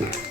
네.